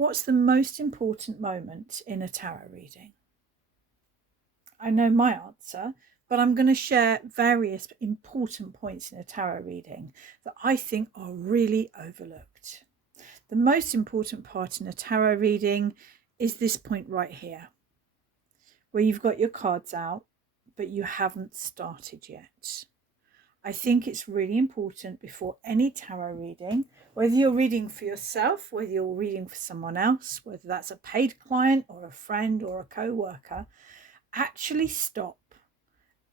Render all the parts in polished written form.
What's the most important moment in a tarot reading? I know my answer, but I'm going to share various important points in a tarot reading that I think are really overlooked. The most important part in a tarot reading is this point right here, where you've got your cards out, but you haven't started yet. I think it's really important before any tarot reading, whether you're reading for yourself, whether you're reading for someone else, whether that's a paid client or a friend or a co-worker, actually stop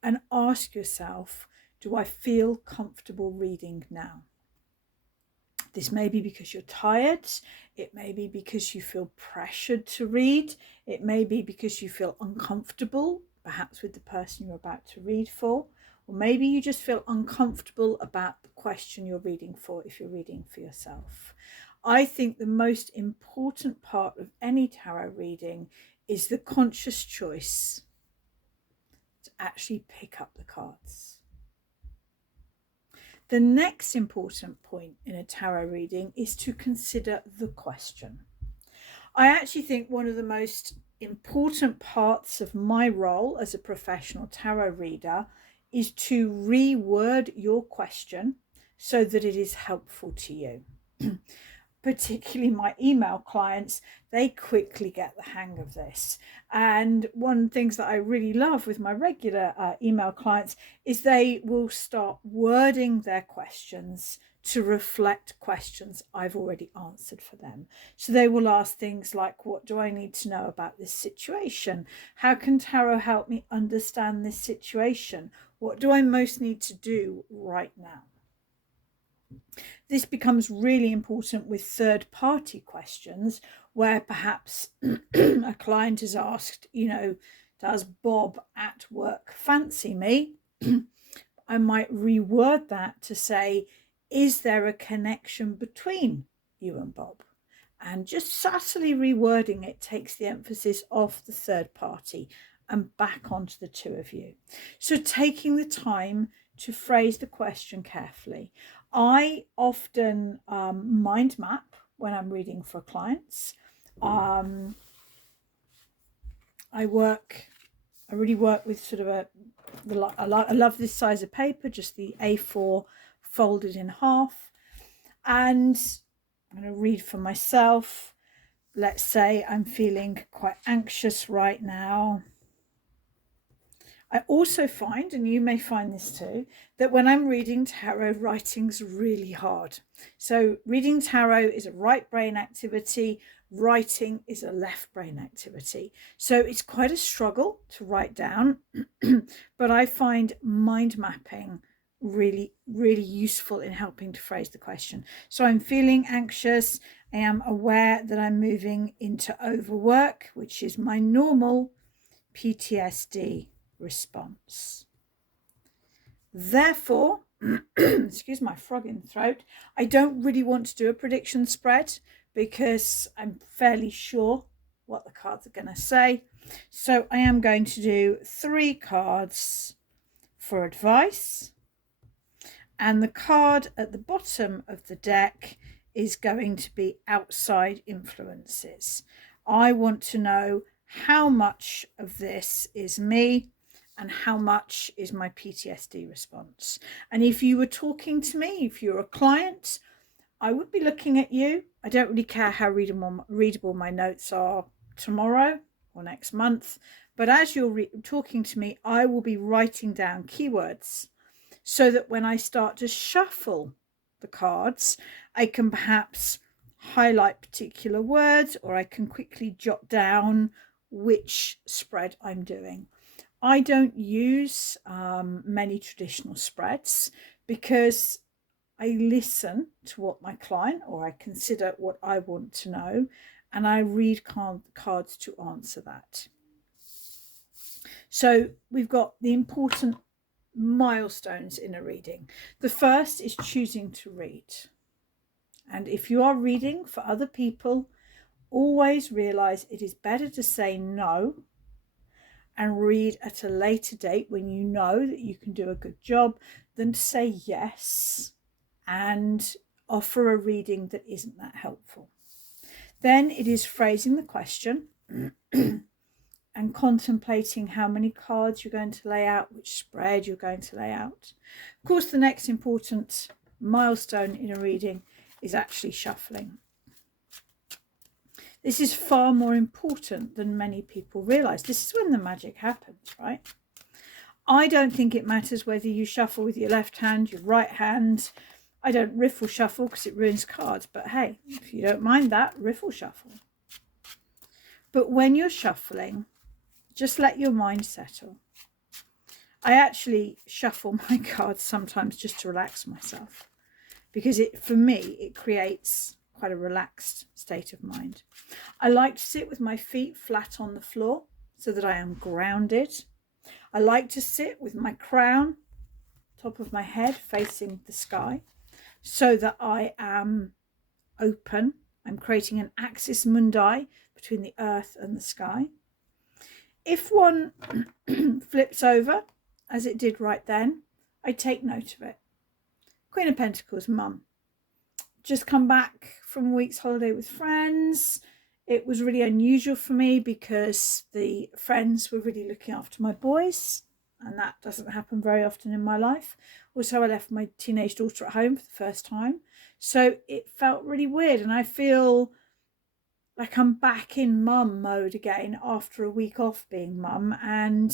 and ask yourself, do I feel comfortable reading now? This may be because you're tired. It may be because you feel pressured to read. It may be because you feel uncomfortable, perhaps with the person you're about to read for. Or maybe you just feel uncomfortable about the question you're reading for if you're reading for yourself. I think the most important part of any tarot reading is the conscious choice to actually pick up the cards. The next important point in a tarot reading is to consider the question. I actually think one of the most important parts of my role as a professional tarot reader is to reword your question so that it is helpful to you. Particularly my email clients, they quickly get the hang of this. And one of the things that I really love with my regular email clients is they will start wording their questions to reflect questions I've already answered for them. So they will ask things like, what do I need to know about this situation? How can tarot help me understand this situation? What do I most need to do right now? This becomes really important with third-party questions where perhaps a client is asked, does Bob at work fancy me? I might reword that to say, is there a connection between you and Bob? And just subtly rewording it takes the emphasis off the third party and back onto the two of you. So taking the time to phrase the question carefully. I often mind map when I'm reading for clients. I really work with sort of I love this size of paper, just the A4 folded in half. And I'm going to read for myself. Let's say I'm feeling quite anxious right now. I also find, and you may find this too, that when I'm reading tarot, writing's really hard. So reading tarot is a right brain activity, writing is a left brain activity. So it's quite a struggle to write down, but I find mind mapping really, really useful in helping to phrase the question. So I'm feeling anxious. I am aware that I'm moving into overwork, which is my normal PTSD response. Therefore, excuse my frog in the throat, I don't really want to do a prediction spread because I'm fairly sure what the cards are going to say. So I am going to do 3 cards for advice. And the card at the bottom of the deck is going to be outside influences. I want to know how much of this is me and how much is my PTSD response. And if you were talking to me, if you're a client, I would be looking at you. I don't really care how readable my notes are tomorrow or next month, but as you're talking to me, I will be writing down keywords so that when I start to shuffle the cards, I can perhaps highlight particular words, or I can quickly jot down which spread I'm doing. I don't use many traditional spreads because I listen to what my client, or I consider what I want to know, and I read cards to answer that. So we've got the important milestones in a reading. The first is choosing to read. And if you are reading for other people, always realize it is better to say no and read at a later date when you know that you can do a good job than to say yes and offer a reading that isn't that helpful. Then it is phrasing the question and contemplating how many cards you're going to lay out, which spread you're going to lay out. Of course, the next important milestone in a reading is actually shuffling. This is far more important than many people realize. This is when the magic happens, right? I don't think it matters whether you shuffle with your left hand, your right hand. I don't riffle shuffle because it ruins cards. But hey, if you don't mind that, riffle shuffle. But when you're shuffling, just let your mind settle. I actually shuffle my cards sometimes just to relax myself, because for me, it creates quite a relaxed state of mind. I like to sit with my feet flat on the floor so that I am grounded. I like to sit with my crown, top of my head, facing the sky, so that I am open. I'm creating an axis mundi between the earth and the sky. If one flips over, as it did right then, I take note of it. Queen of Pentacles, Mum. Just come back from a week's holiday with friends. It was really unusual for me because the friends were really looking after my boys, and that doesn't happen very often in my life. Also, I left my teenage daughter at home for the first time, so it felt really weird, and I feel like I'm back in mum mode again after a week off being mum, and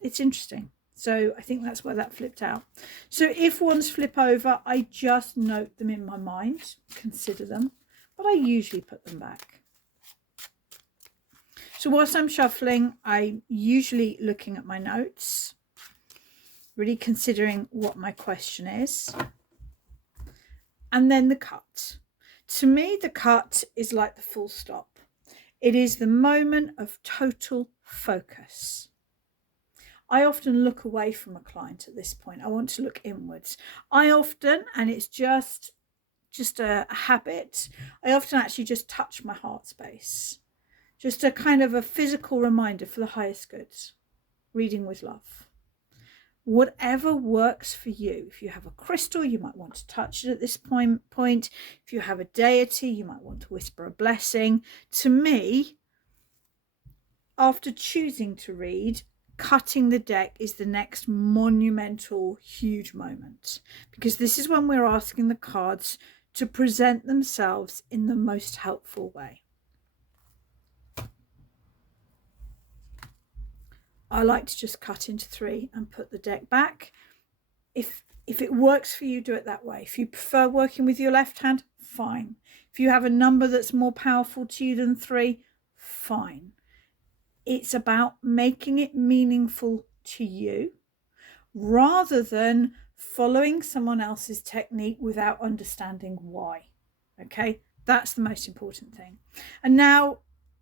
it's interesting. So I think that's where that flipped out. So if ones flip over, I just note them in my mind, consider them, but I usually put them back. So whilst I'm shuffling, I'm usually looking at my notes, really considering what my question is, and then the cut. To me, the cut is like the full stop. It is the moment of total focus. I often look away from a client at this point. I want to look inwards. I often, and it's just a habit, I often actually just touch my heart space. Just a kind of a physical reminder for the highest good. Reading with love. Whatever works for you. If you have a crystal, you might want to touch it at this point. If you have a deity, you might want to whisper a blessing. To me, after choosing to read, cutting the deck is the next monumental, huge moment, because this is when we're asking the cards to present themselves in the most helpful way. I like to just cut into 3 and put the deck back. If it works for you, do it that way. If you prefer working with your left hand, fine. If you have a number that's more powerful to you than 3, fine. It's about making it meaningful to you rather than following someone else's technique without understanding why. Okay, that's the most important thing. And now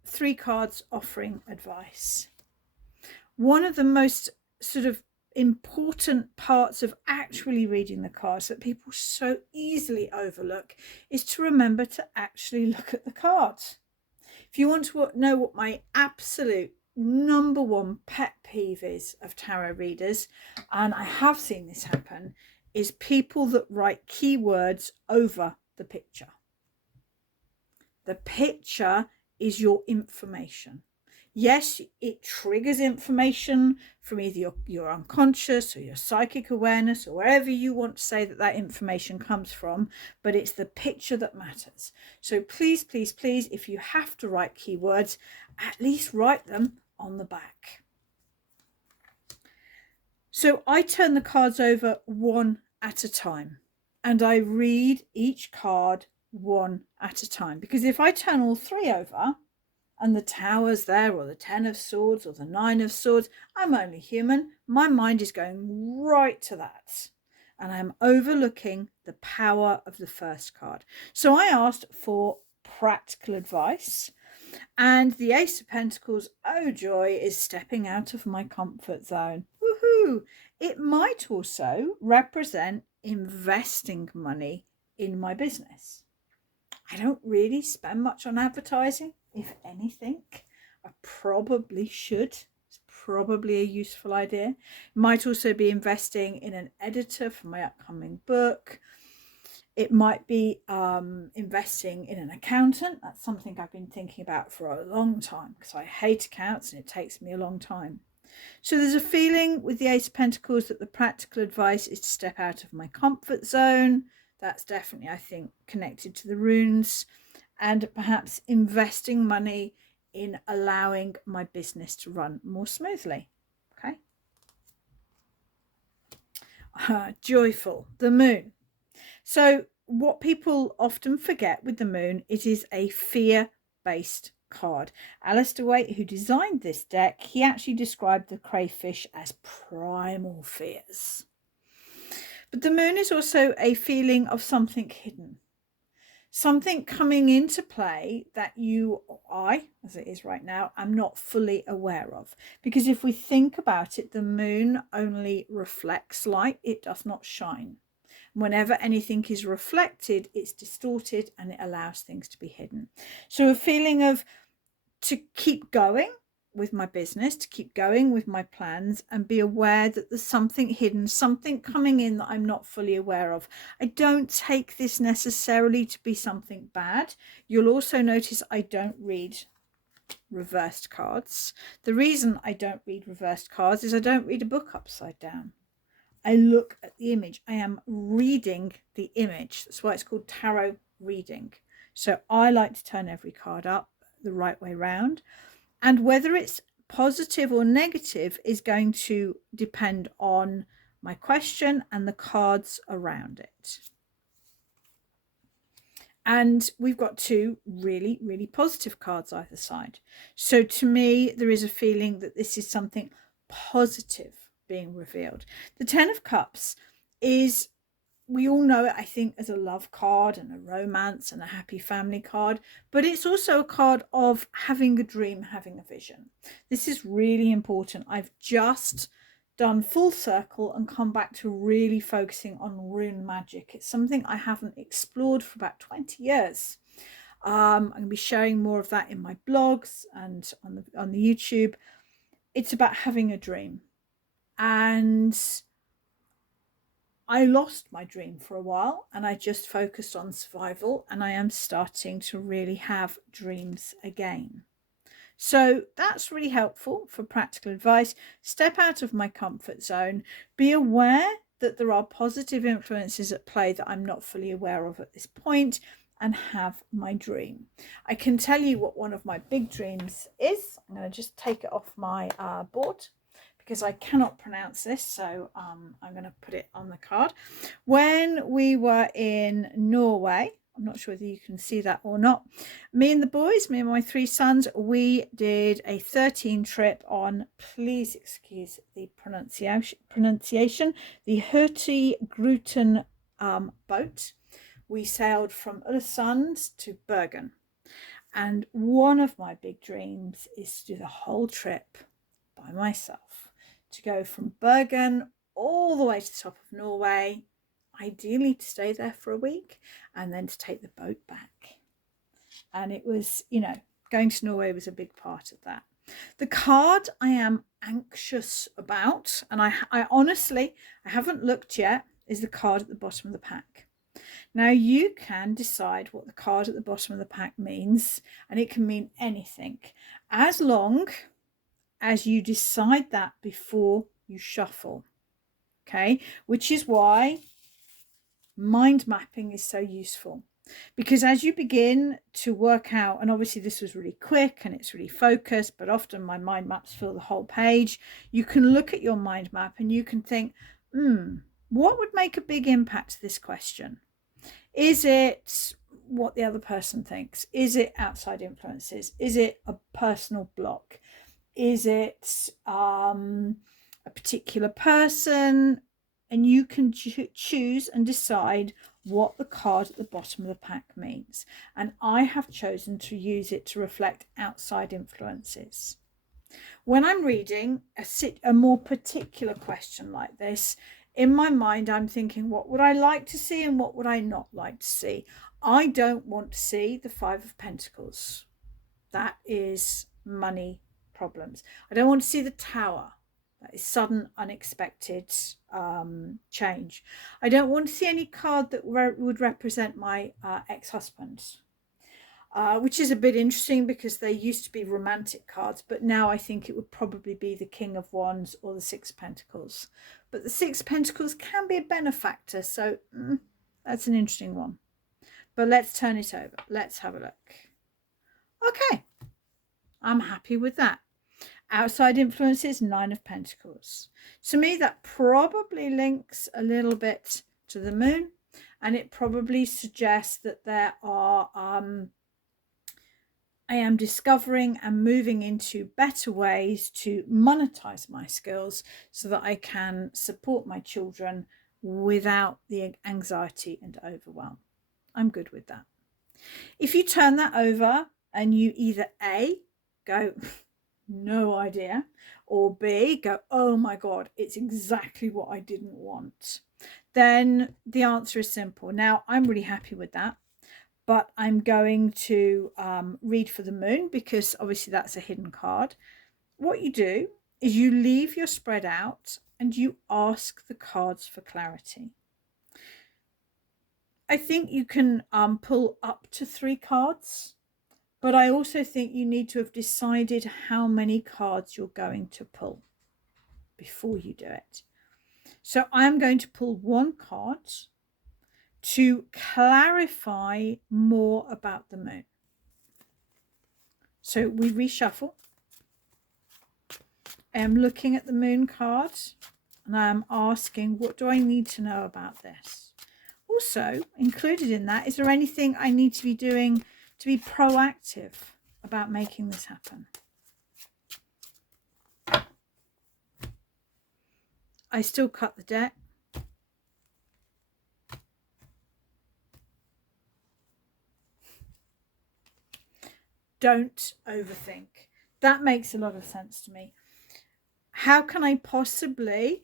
3 cards offering advice. One of the most sort of important parts of actually reading the cards that people so easily overlook is to remember to actually look at the cards. If you want to know what my absolute number 1 pet peeve is of tarot readers, and I have seen this happen, is people that write keywords over the picture. The picture is your information. Yes, it triggers information from either your unconscious or your psychic awareness or wherever you want to say that information comes from, but it's the picture that matters. So please, please, please, if you have to write keywords, at least write them on the back. So I turn the cards over 1 at a time, and I read each card 1 at a time, because if I turn all 3 over, and the Tower's there, or the 10 of Swords, or the 9 of Swords, I'm only human. My mind is going right to that. And I'm overlooking the power of the first card. So I asked for practical advice. And the Ace of Pentacles, oh joy, is stepping out of my comfort zone. Woohoo! It might also represent investing money in my business. I don't really spend much on advertising. If anything, I probably should. It's probably a useful idea. Might also be investing in an editor for my upcoming book. It might be investing in an accountant. That's something I've been thinking about for a long time because I hate accounts and it takes me a long time. So there's a feeling with the Ace of Pentacles that the practical advice is to step out of my comfort zone. That's definitely, I think, connected to the runes, and perhaps investing money in allowing my business to run more smoothly. Okay. Joyful, the moon. So what people often forget with the moon, it is a fear-based card. Alistair Waite, who designed this deck, he actually described the crayfish as primal fears. But the moon is also a feeling of something hidden, something coming into play that you, or I, as it is right now, am not fully aware of. Because if we think about it, the moon only reflects light, it does not shine. Whenever anything is reflected, it's distorted and it allows things to be hidden. So a feeling of to keep going with my business, to keep going with my plans, and be aware that there's something hidden, something coming in that I'm not fully aware of. I don't take this necessarily to be something bad. You'll also notice I don't read reversed cards. The reason I don't read reversed cards is I don't read a book upside down. I look at the image. I am reading the image. That's why it's called tarot reading. So I like to turn every card up the right way round. And whether it's positive or negative is going to depend on my question and the cards around it. And we've got two really, really positive cards either side. So to me, there is a feeling that this is something positive being revealed. The Ten of Cups is, we all know it, I think, as a love card and a romance and a happy family card, but it's also a card of having a dream, having a vision. This is really important. I've just done full circle and come back to really focusing on rune magic. It's something I haven't explored for about 20 years. I'm going to be sharing more of that in my blogs and on the YouTube. It's about having a dream. And I lost my dream for a while and I just focused on survival, and I am starting to really have dreams again. So that's really helpful for practical advice. Step out of my comfort zone. Be aware that there are positive influences at play that I'm not fully aware of at this point, and have my dream. I can tell you what one of my big dreams is. I'm going to just take it off my board because I cannot pronounce this, so I'm going to put it on the card. When we were in Norway, I'm not sure whether you can see that or not, me and the boys, me and my 3 sons, we did a 13 trip on, please excuse the pronunciation, the Hurtigruten boat. We sailed from Öresund to Bergen. And one of my big dreams is to do the whole trip by myself, to go from Bergen all the way to the top of Norway, ideally to stay there for a week, and then to take the boat back. And it was, you know, going to Norway was a big part of that. The card I am anxious about, and I honestly, I haven't looked yet, is the card at the bottom of the pack. Now you can decide what the card at the bottom of the pack means, and it can mean anything, as long as you decide that before you shuffle. Okay, which is why mind mapping is so useful, because as you begin to work out, and obviously this was really quick and it's really focused, but often my mind maps fill the whole page, you can look at your mind map and you can think, what would make a big impact to this question? Is it what the other person thinks? Is it outside influences? Is it a personal block? Is it a particular person? And you can choose and decide what the card at the bottom of the pack means. And I have chosen to use it to reflect outside influences. When I'm reading a more particular question like this, in my mind, I'm thinking, what would I like to see and what would I not like to see? I don't want to see the 5 of Pentacles. That is money problems. I don't want to see the Tower. That is sudden, unexpected change. I don't want to see any card that would represent my ex-husband. Which is a bit interesting because they used to be romantic cards, but now I think it would probably be the King of Wands or the Six of Pentacles. But the Six of Pentacles can be a benefactor, so that's an interesting one. But let's turn it over. Let's have a look. Okay, I'm happy with that. Outside influences, Nine of Pentacles. To me, that probably links a little bit to the moon, and it probably suggests that there are I am discovering and moving into better ways to monetize my skills so that I can support my children without the anxiety and overwhelm. I'm good with that. If you turn that over and you either A, go, no idea, or B, go, oh my God, it's exactly what I didn't want, then the answer is simple. Now, I'm really happy with that. But I'm going to read for the moon because obviously that's a hidden card. What you do is you leave your spread out and you ask the cards for clarity. I think you can pull up to 3 cards, but I also think you need to have decided how many cards you're going to pull before you do it. So I'm going to pull 1 card to clarify more about the moon. So we reshuffle. I am looking at the moon card and I am asking, what do I need to know about this? Also, included in that, is there anything I need to be doing to be proactive about making this happen? I still cut the deck. Don't overthink. That makes a lot of sense to me. How can I possibly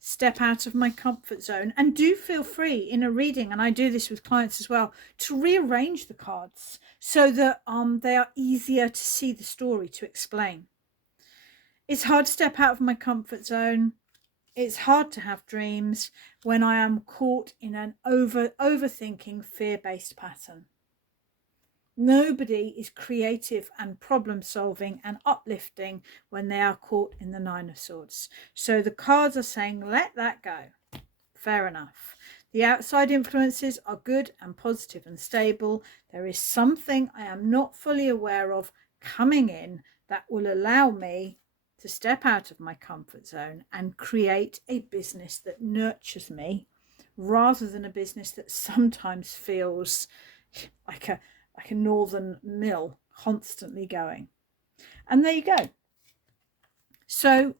step out of my comfort zone? And do feel free in a reading, and I do this with clients as well, to rearrange the cards so that they are easier to see the story, to explain. It's hard to step out of my comfort zone. It's hard to have dreams when I am caught in an overthinking, fear-based pattern. Nobody is creative and problem solving and uplifting when they are caught in the Nine of Swords. So the cards are saying, let that go. Fair enough. The outside influences are good and positive and stable. There is something I am not fully aware of coming in that will allow me to step out of my comfort zone and create a business that nurtures me rather than a business that sometimes feels like a northern mill constantly going. And there you go. So,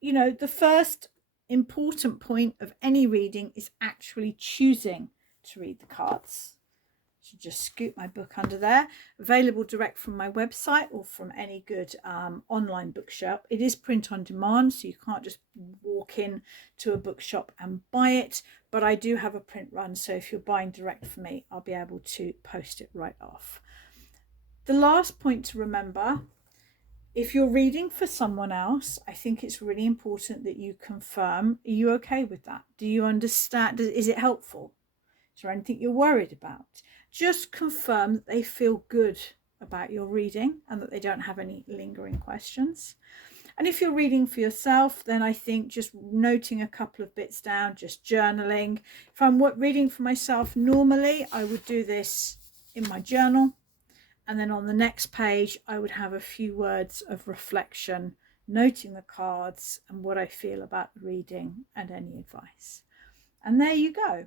you know, the first important point of any reading is actually choosing to read the cards. So just scoop my book under there. Available direct from my website or from any good online bookshop. It is print on demand, so you can't just walk in to a bookshop and buy it. But I do have a print run, so if you're buying direct from me, I'll be able to post it right off. The last point to remember, if you're reading for someone else, I think it's really important that you confirm, are you okay with that? Do you understand? Is it helpful? Is there anything you're worried about? Just confirm that they feel good about your reading and that they don't have any lingering questions. And if you're reading for yourself, then I think just noting a couple of bits down, just journaling. If I'm reading for myself, normally I would do this in my journal. And then on the next page, I would have a few words of reflection, noting the cards and what I feel about the reading and any advice. And there you go.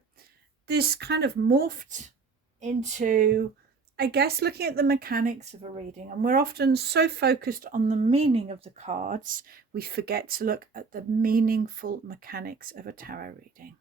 This kind of morphed into, I guess, looking at the mechanics of a reading. And we're often so focused on the meaning of the cards, we forget to look at the meaningful mechanics of a tarot reading.